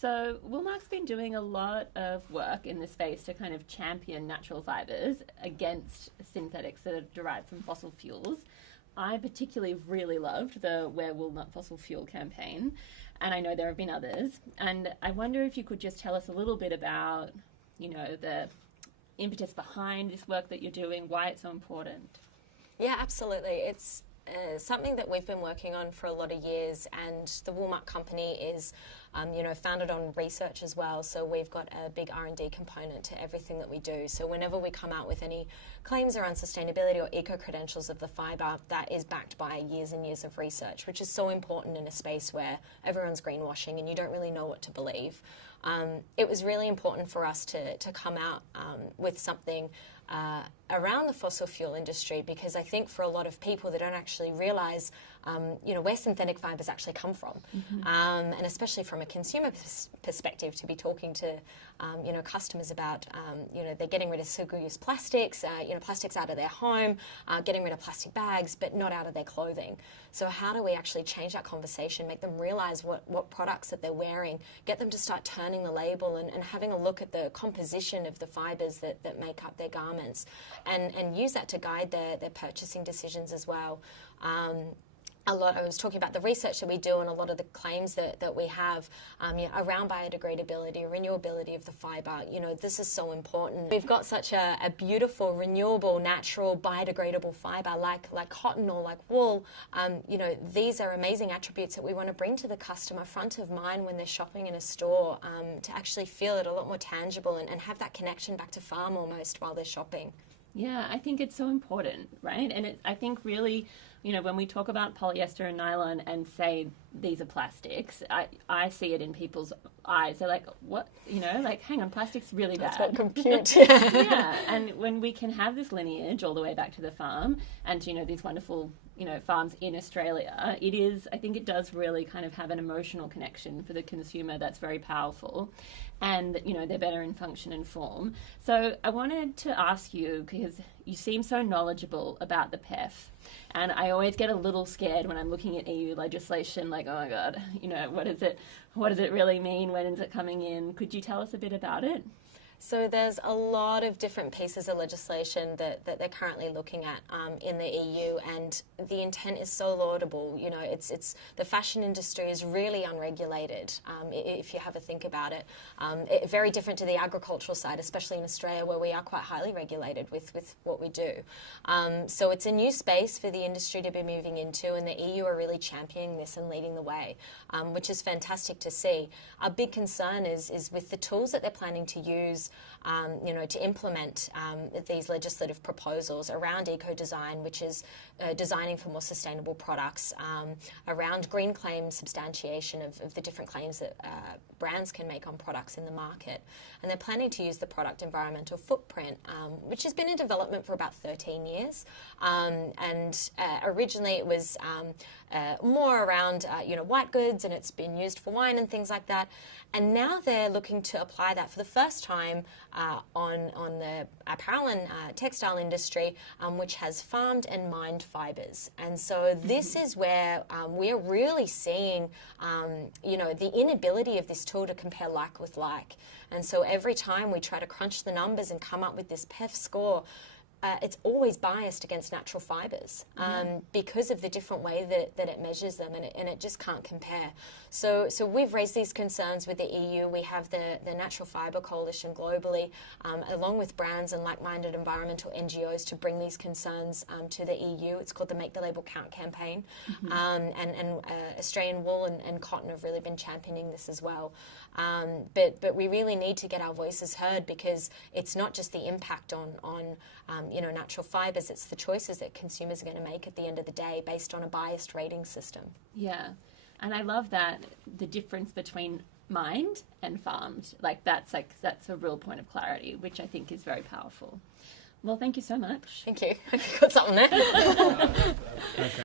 So Woolmark's been doing a lot of work in this space to kind of champion natural fibres against synthetics that are derived from fossil fuels. I particularly really loved the Wear Wool Not Fossil Fuel campaign, and I know there have been others. And I wonder if you could just tell us a little bit about, the impetus behind this work that you're doing, why it's so important. Yeah, absolutely. It's something that we've been working on for a lot of years, and the Woolmark Company is, founded on research as well. So we've got a big R&D component to everything that we do. So whenever we come out with any claims around sustainability or eco-credentials of the fibre, that is backed by years and years of research, which is so important in a space where everyone's greenwashing and you don't really know what to believe. It was really important for us to come out with something around the fossil fuel industry, because I think for a lot of people, they don't actually realise, where synthetic fibres actually come from. And especially from a consumer perspective, to be talking to, customers about, they're getting rid of single-use plastics, plastics out of their home, getting rid of plastic bags, but not out of their clothing. So how do we actually change that conversation, make them realise what products that they're wearing, get them to start turning the label and having a look at the composition of the fibres that make up their garments, and use that to guide their purchasing decisions as well. I was talking about the research that we do and a lot of the claims that we have around biodegradability, renewability of the fibre. This is so important. We've got such a beautiful, renewable, natural, biodegradable fibre like cotton or like wool. These are amazing attributes that we want to bring to the customer front of mind when they're shopping in a store, to actually feel it a lot more tangible and have that connection back to farm almost while they're shopping. Yeah, I think it's so important, right? And I think really, when we talk about polyester and nylon and say these are plastics, I see it in people's eyes. They're like, what? Hang on, plastic's really bad. That's what compute. Yeah, and when we can have this lineage all the way back to the farm and to, these wonderful, farms in Australia, I think it does really kind of have an emotional connection for the consumer that's very powerful. And, they're better in function and form. So I wanted to ask you, because you seem so knowledgeable about the PEF, and I always get a little scared when I'm looking at EU legislation, like, oh my God, what does it really mean? When is it coming in? Could you tell us a bit about it? So there's a lot of different pieces of legislation that they're currently looking at in the EU, and the intent is so laudable. It's the fashion industry is really unregulated, if you have a think about it. Very different to the agricultural side, especially in Australia, where we are quite highly regulated with what we do. So it's a new space for the industry to be moving into, and the EU are really championing this and leading the way, which is fantastic to see. Our big concern is with the tools that they're planning to use to implement these legislative proposals around eco-design, which is designing for more sustainable products, around green claim substantiation of the different claims that brands can make on products in the market. And they're planning to use the product environmental footprint, which has been in development for about 13 years. Originally it was more around white goods, and it's been used for wine and things like that. And now they're looking to apply that for the first time on the apparel and textile industry, which has farmed and mined fibres. And so this is where we're really seeing, the inability of this tool to compare like with like. And so every time we try to crunch the numbers and come up with this PEF score, it's always biased against natural fibres because of the different way that it measures them, and it just can't compare. So we've raised these concerns with the EU. We have the Natural Fibre Coalition globally, along with brands and like-minded environmental NGOs, to bring these concerns to the EU. It's called the Make the Label Count campaign. And Australian wool and cotton have really been championing this as well. But we really need to get our voices heard, because it's not just the impact on natural fibres, it's the choices that consumers are going to make at the end of the day based on a biased rating system. Yeah, and I love that, the difference between mined and farmed. That's a real point of clarity, which I think is very powerful. Well, thank you so much. Thank you. I got something there.